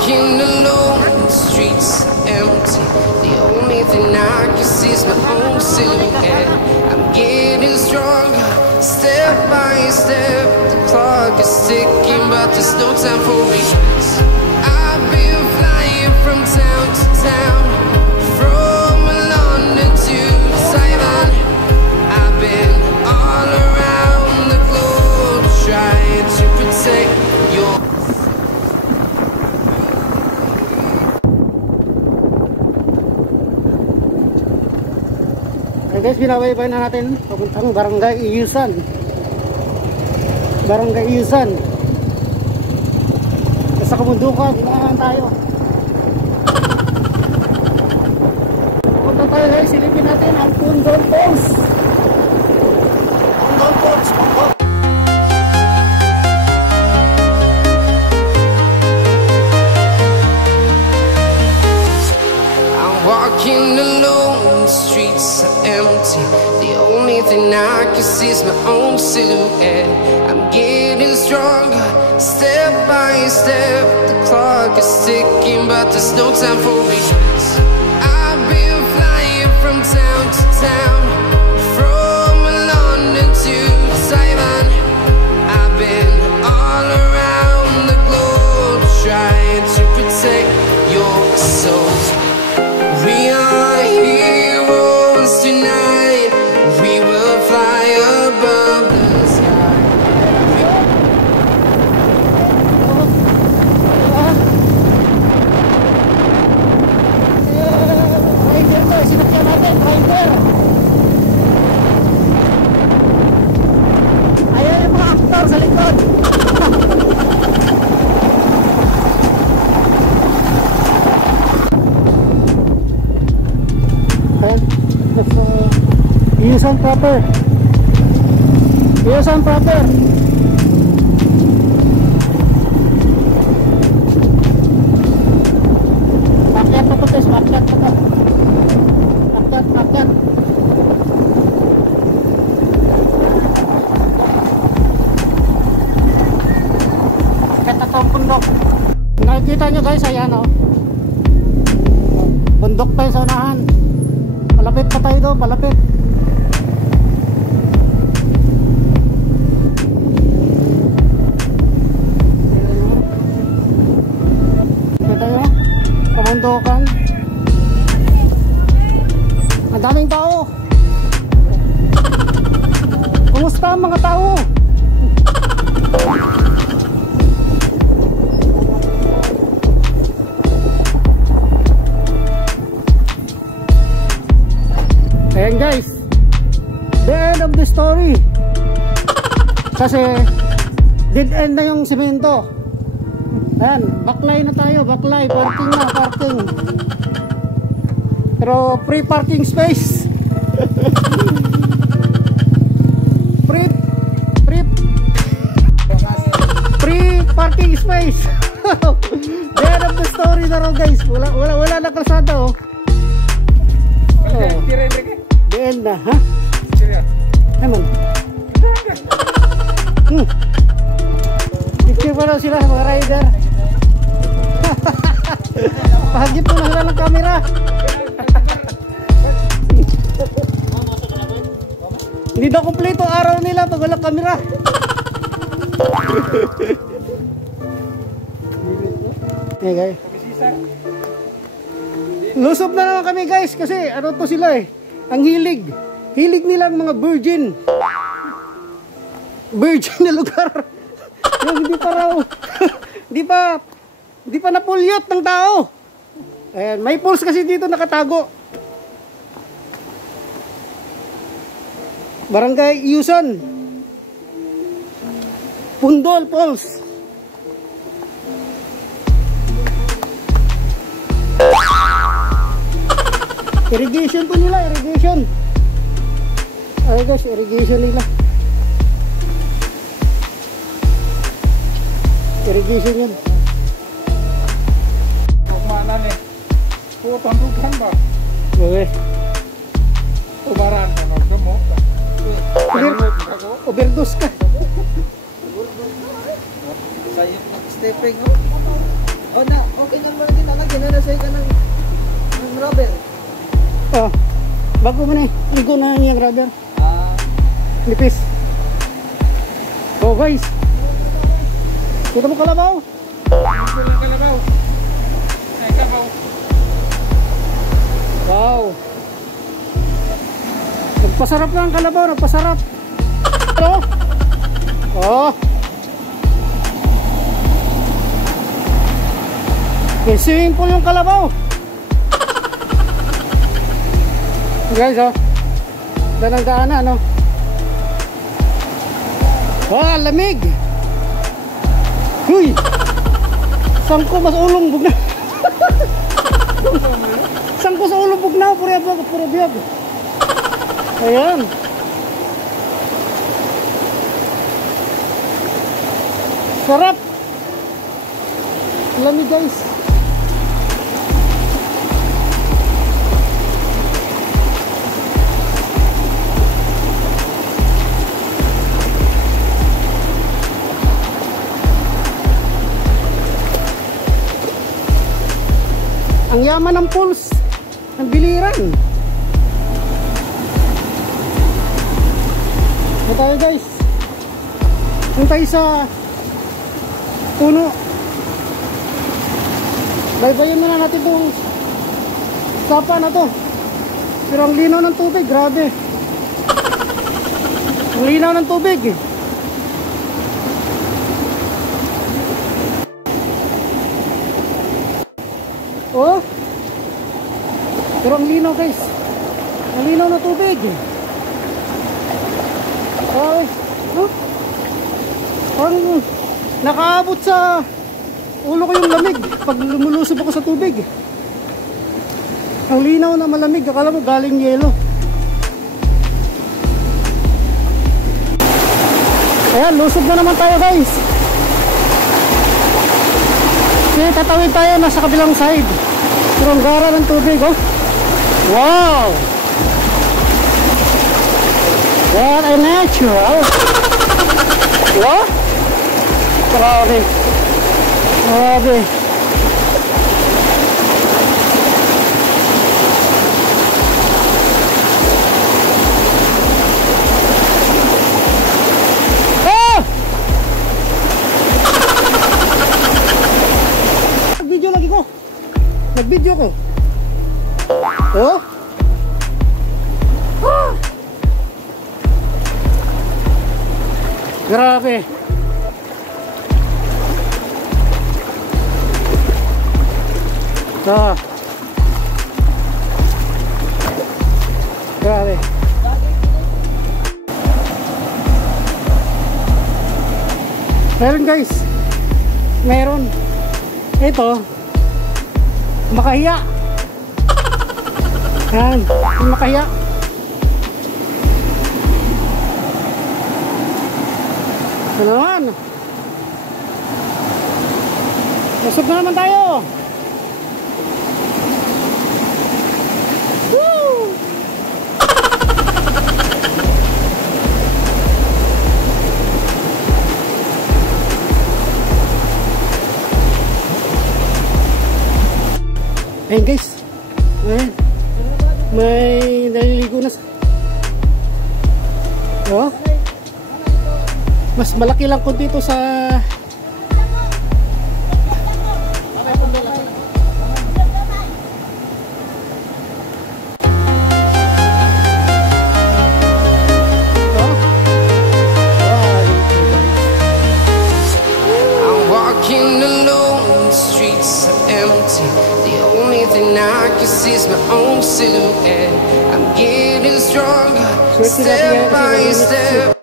walking alone, the streets are empty. The only thing I can see is my own silhouette. I'm getting stronger, step by step. The clock is ticking, but there's no time for regrets. I've been flying from town to town, from London to Taiwan. I've been all around the globe trying to protect your. Guys, binabaybay na natin papuntang Barangay Iyusan. Barangay Iyusan. Sa kabundukan, hinaan tayo. Punta tayo guys, silipin natin ang Pundol Falls. Pundol Falls. I'm walking alone, the streets are empty. The only thing I can see is my own silhouette. I'm getting stronger, step by step. The clock is ticking, but there's no time for regrets. I've been flying from town to town, from London to Taiwan. I've been all around the globe trying to protect your soul. We are heroes tonight. We will fly above the sky. Rider ko, sinakyan natin, rider. Ayan yung mga aktor sa likod. Iyusan proper. Iyusan proper. Pakyat pa putis, pakyat pa ka. Pakyat, pakyat. Pakyat na itong bundok. Nakikita nyo guys, ayan o. Bundok pa yung sa unahan. Malapit pa tayo doon, malapit. Kamundukan. Ang daming tao. Kumusta ang mga tao? Ayan guys, the end of the story. Kasi dead end na yung simento. Ayan, baklay na tayo, baklay, parking na, parking. Pero free parking space. free parking space. The end of the story na rin guys. Wala na kalsada oh. The end na, ha? Naman. Picture pa daw sila mga rider. Pahagip po na sila ng camera. Hindi daw kumpleto araw nila pag walang camera. Hey guys, lusob na naman kami guys. Kasi ano to sila eh, ang hilig nilang mga virgin na lugar. Yung hindi pa raw di pa napulyot ng tao. Ayan, may pools kasi dito nakatago. Barangay Iyusan, Pundol Falls. Irrigation po nila, irrigation. Ay guys, irrigation nila. Irrigation yun. Pagmanan eh. Putandugan ba? Okay. Ubaran ka nagdamot. Overdose ka. Sa'yo, stepping up. O na, okay nga mo din na ginanasay ka ng rubber. Oh, bago mo na eh. Ligo na niyang rubber. Nipis. So guys, kita mo kalabaw? Kalabaw. Ay, kabaw. Wow. Nagpasarap na ang kalabaw, nagpasarap. Ano? Oh. Okay, simple yung kalabaw. Guys, oh. Danang-daan na, no? Ah, lamig. Huy. Saan ko mas ulong bugnaw? Saan ko sa ulong bugnaw? Puro biyag. Ayan. Sarap. Lamig guys. Ang yaman ng pulse, ng biliran. Ito tayo guys. Ito tayo sa puno. Baybayin na natin itong sapa na to. Pero ang linaw ng tubig, grabe. Ang linaw ng tubig eh. Oh. Pero ang linaw guys. Ang linaw na tubig. Ay, huh? Parang nakaabot sa ulo ko yung lamig pag lumulusob ako sa tubig. Ang linaw na malamig, akala mo galing yelo. Ayan, lusob na naman tayo guys. Sige, tatawid tayo nasa kabilang side. Pero ang gara ng tubig, oh. Wow! What a natural! What? Grabe. Grabe. Ah! Nag-video lagi ko. Nag-video ko. Oh? Ah! Grabe. Ah. Grabe. Meron guys. Meron. Ito. Makahiya. Yan. Makahiya. Ano naman? Masok na naman tayo. Woo! Ayun guys. Ayun. May naliligo na sa... Oh? Mas malaki lang ko dito sa I'm walking alone, the streets are empty. The only thing I can see is my own silhouette. I'm getting stronger, step by step.